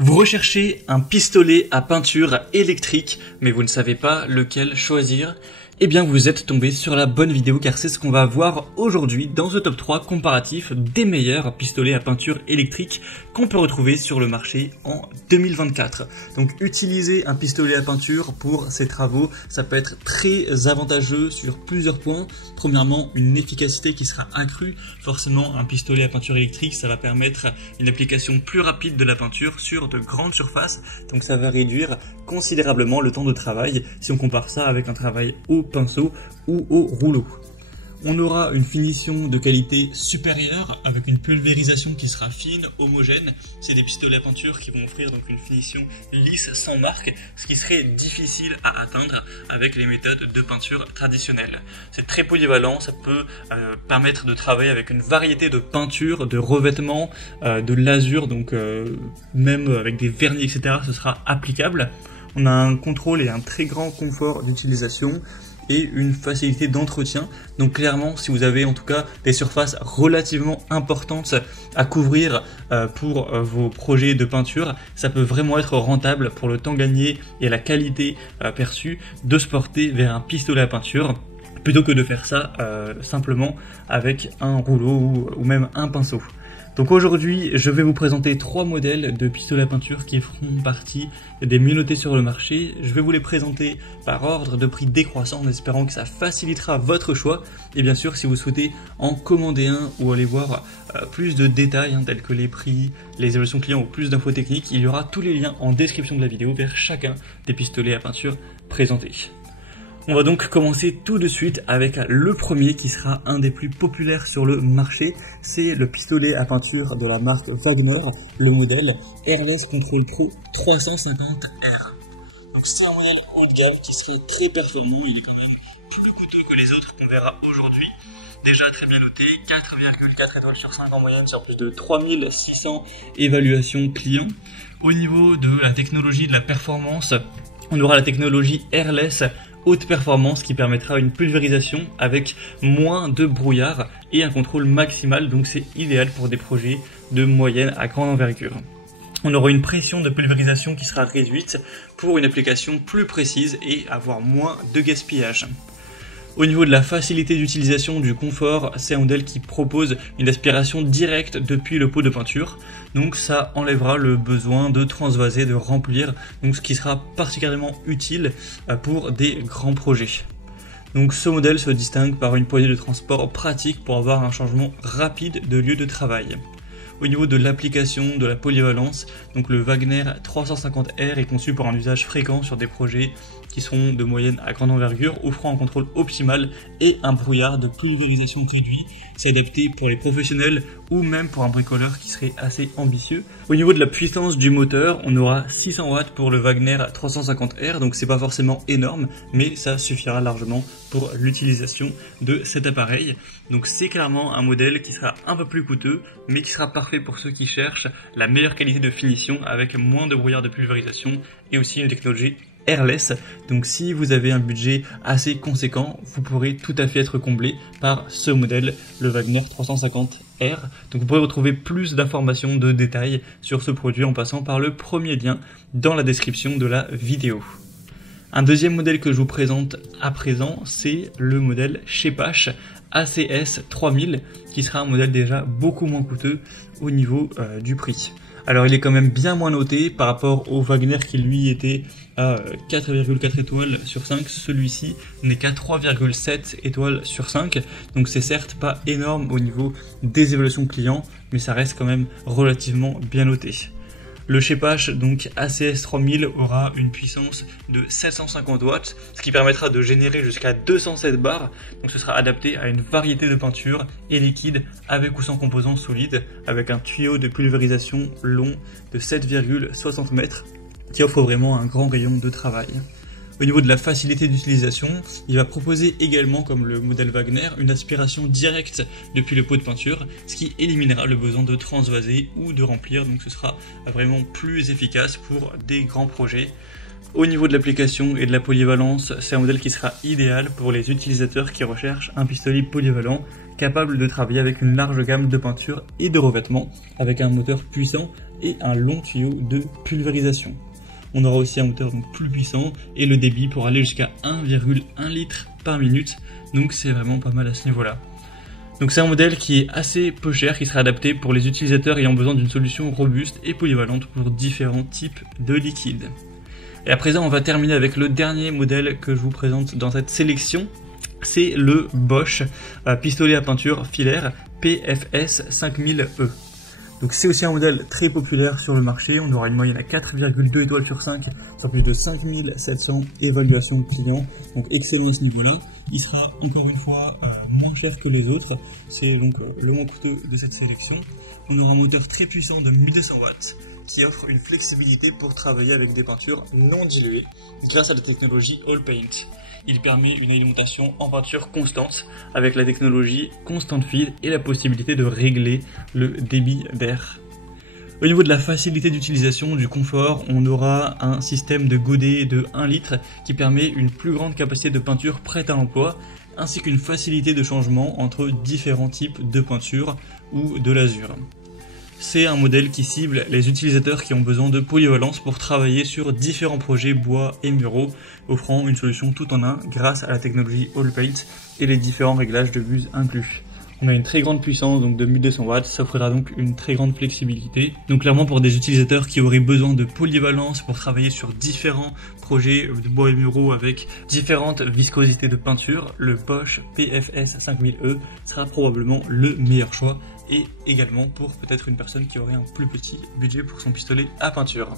Vous recherchez un pistolet à peinture électrique, mais vous ne savez pas lequel choisir? Eh bien vous êtes tombé sur la bonne vidéo car c'est ce qu'on va voir aujourd'hui dans ce top 3 comparatif des meilleurs pistolets à peinture électrique qu'on peut retrouver sur le marché en 2024. Donc utiliser un pistolet à peinture pour ces travaux, ça peut être très avantageux sur plusieurs points. Premièrement, une efficacité qui sera accrue. Forcément, un pistolet à peinture électrique, ça va permettre une application plus rapide de la peinture sur de grandes surfaces. Donc ça va réduire considérablement le temps de travail si on compare ça avec un travail au pinceau ou au rouleau. On aura une finition de qualité supérieure avec une pulvérisation qui sera fine, homogène. C'est des pistolets à peinture qui vont offrir donc une finition lisse sans marque, ce qui serait difficile à atteindre avec les méthodes de peinture traditionnelles. C'est très polyvalent, ça peut permettre de travailler avec une variété de peintures, de revêtements, de lasure, donc même avec des vernis, etc. ce sera applicable. On a un contrôle et un très grand confort d'utilisation et une facilité d'entretien. Donc clairement, si vous avez en tout cas des surfaces relativement importantes à couvrir pour vos projets de peinture, ça peut vraiment être rentable pour le temps gagné et la qualité perçue de se porter vers un pistolet à peinture plutôt que de faire ça simplement avec un rouleau ou même un pinceau. Donc aujourd'hui, je vais vous présenter 3 modèles de pistolets à peinture qui feront partie des mieux notés sur le marché. Je vais vous les présenter par ordre de prix décroissant en espérant que ça facilitera votre choix. Et bien sûr, si vous souhaitez en commander un ou aller voir plus de détails tels que les prix, les évaluations clients ou plus d'infos techniques, il y aura tous les liens en description de la vidéo vers chacun des pistolets à peinture présentés. On va donc commencer tout de suite avec le premier qui sera un des plus populaires sur le marché. C'est le pistolet à peinture de la marque Wagner, le modèle Airless Control Pro 350R. Donc c'est un modèle haut de gamme qui serait très performant, il est quand même plus coûteux que les autres qu'on verra aujourd'hui. Déjà très bien noté, 4,4 étoiles sur 5 en moyenne sur plus de 3600 évaluations clients. Au niveau de la technologie de la performance, on aura la technologie Airless haute performance qui permettra une pulvérisation avec moins de brouillard et un contrôle maximal, donc c'est idéal pour des projets de moyenne à grande envergure. On aura une pression de pulvérisation qui sera réduite pour une application plus précise et avoir moins de gaspillage. Au niveau de la facilité d'utilisation, du confort, c'est un modèle qui propose une aspiration directe depuis le pot de peinture. Donc ça enlèvera le besoin de transvaser, de remplir, donc ce qui sera particulièrement utile pour des grands projets. Donc ce modèle se distingue par une poignée de transport pratique pour avoir un changement rapide de lieu de travail. Au niveau de l'application, de la polyvalence, donc le Wagner 350R est conçu pour un usage fréquent sur des projets qui seront de moyenne à grande envergure, offrant un contrôle optimal et un brouillard de pulvérisation réduit. C'est adapté pour les professionnels ou même pour un bricoleur qui serait assez ambitieux. Au niveau de la puissance du moteur, on aura 600 watts pour le Wagner 350R, donc c'est pas forcément énorme, mais ça suffira largement pour l'utilisation de cet appareil. Donc c'est clairement un modèle qui sera un peu plus coûteux, mais qui sera parfait pour ceux qui cherchent la meilleure qualité de finition avec moins de brouillard de pulvérisation et aussi une technologie Airless. Donc si vous avez un budget assez conséquent, vous pourrez tout à fait être comblé par ce modèle, le Wagner 350R. Donc vous pourrez retrouver plus d'informations, de détails sur ce produit en passant par le premier lien dans la description de la vidéo. Un deuxième modèle que je vous présente à présent, c'est le modèle Chepash ACS 3000, qui sera un modèle déjà beaucoup moins coûteux au niveau du prix. Alors il est quand même bien moins noté par rapport au Wagner qui lui était à 4,4 étoiles sur 5, celui-ci n'est qu'à 3,7 étoiles sur 5, donc c'est certes pas énorme au niveau des évaluations clients, mais ça reste quand même relativement bien noté. Le Chepash, donc ACS 3000, aura une puissance de 750 watts, ce qui permettra de générer jusqu'à 207 bars. Donc ce sera adapté à une variété de peintures et liquides avec ou sans composants solides, avec un tuyau de pulvérisation long de 7,60 mètres qui offre vraiment un grand rayon de travail. Au niveau de la facilité d'utilisation, il va proposer également, comme le modèle Wagner, une aspiration directe depuis le pot de peinture, ce qui éliminera le besoin de transvaser ou de remplir, donc ce sera vraiment plus efficace pour des grands projets. Au niveau de l'application et de la polyvalence, c'est un modèle qui sera idéal pour les utilisateurs qui recherchent un pistolet polyvalent capable de travailler avec une large gamme de peintures et de revêtements, avec un moteur puissant et un long tuyau de pulvérisation. On aura aussi un moteur donc plus puissant et le débit pour aller jusqu'à 1,1 litre par minute, donc c'est vraiment pas mal à ce niveau-là. Donc c'est un modèle qui est assez peu cher, qui sera adapté pour les utilisateurs ayant besoin d'une solution robuste et polyvalente pour différents types de liquides. Et à présent, on va terminer avec le dernier modèle que je vous présente dans cette sélection. C'est le Bosch pistolet à peinture filaire PFS 5000E. Donc c'est aussi un modèle très populaire sur le marché. On aura une moyenne à 4,2 étoiles sur 5 sur plus de 5700 évaluations clients. Donc excellent à ce niveau-là. Il sera encore une fois moins cher que les autres. C'est donc le moins coûteux de cette sélection. On aura un moteur très puissant de 1200 watts qui offre une flexibilité pour travailler avec des peintures non diluées grâce à la technologie All Paint. Il permet une alimentation en peinture constante avec la technologie Constant Feed et la possibilité de régler le débit d'air. Au niveau de la facilité d'utilisation, du confort, on aura un système de godet de 1 litre qui permet une plus grande capacité de peinture prête à l'emploi ainsi qu'une facilité de changement entre différents types de peinture ou de lasure. C'est un modèle qui cible les utilisateurs qui ont besoin de polyvalence pour travailler sur différents projets bois et muraux, offrant une solution tout en un grâce à la technologie All Paint et les différents réglages de buse inclus. On a une très grande puissance donc de 1200 watts, ça offrira donc une très grande flexibilité. Donc clairement pour des utilisateurs qui auraient besoin de polyvalence pour travailler sur différents projets de bois et muraux avec différentes viscosités de peinture, le Bosch PFS 5000E sera probablement le meilleur choix et également pour peut-être une personne qui aurait un plus petit budget pour son pistolet à peinture.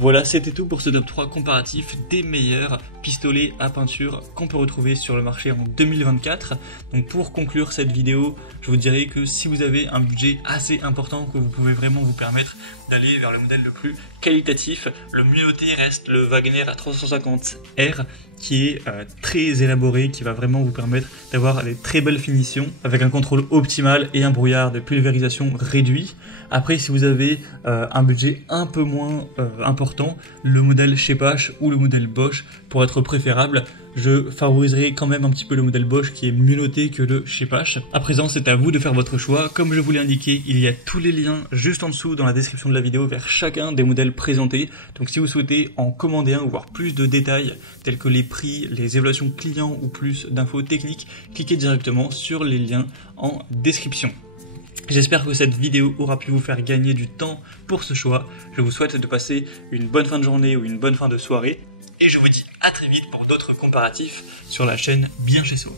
Voilà, c'était tout pour ce top 3 comparatif des meilleurs pistolets à peinture qu'on peut retrouver sur le marché en 2024. Donc pour conclure cette vidéo, je vous dirais que si vous avez un budget assez important, que vous pouvez vraiment vous permettre d'aller vers le modèle le plus qualitatif, le mieux noté reste le Wagner 350R qui est très élaboré, qui va vraiment vous permettre d'avoir des très belles finitions avec un contrôle optimal et un brouillard de pulvérisation réduit. Après, si vous avez un budget un peu moins important, le modèle Chepash ou le modèle Bosch pourrait être préférable. Je favoriserai quand même un petit peu le modèle Bosch qui est mieux noté que le Chepash. À présent, c'est à vous de faire votre choix. Comme je vous l'ai indiqué, il y a tous les liens juste en dessous dans la description de la vidéo vers chacun des modèles présentés. Donc si vous souhaitez en commander un ou voir plus de détails tels que les prix, les évaluations clients ou plus d'infos techniques, cliquez directement sur les liens en description. J'espère que cette vidéo aura pu vous faire gagner du temps pour ce choix. Je vous souhaite de passer une bonne fin de journée ou une bonne fin de soirée. Et je vous dis à très vite pour d'autres comparatifs sur la chaîne Bien Chez Soi.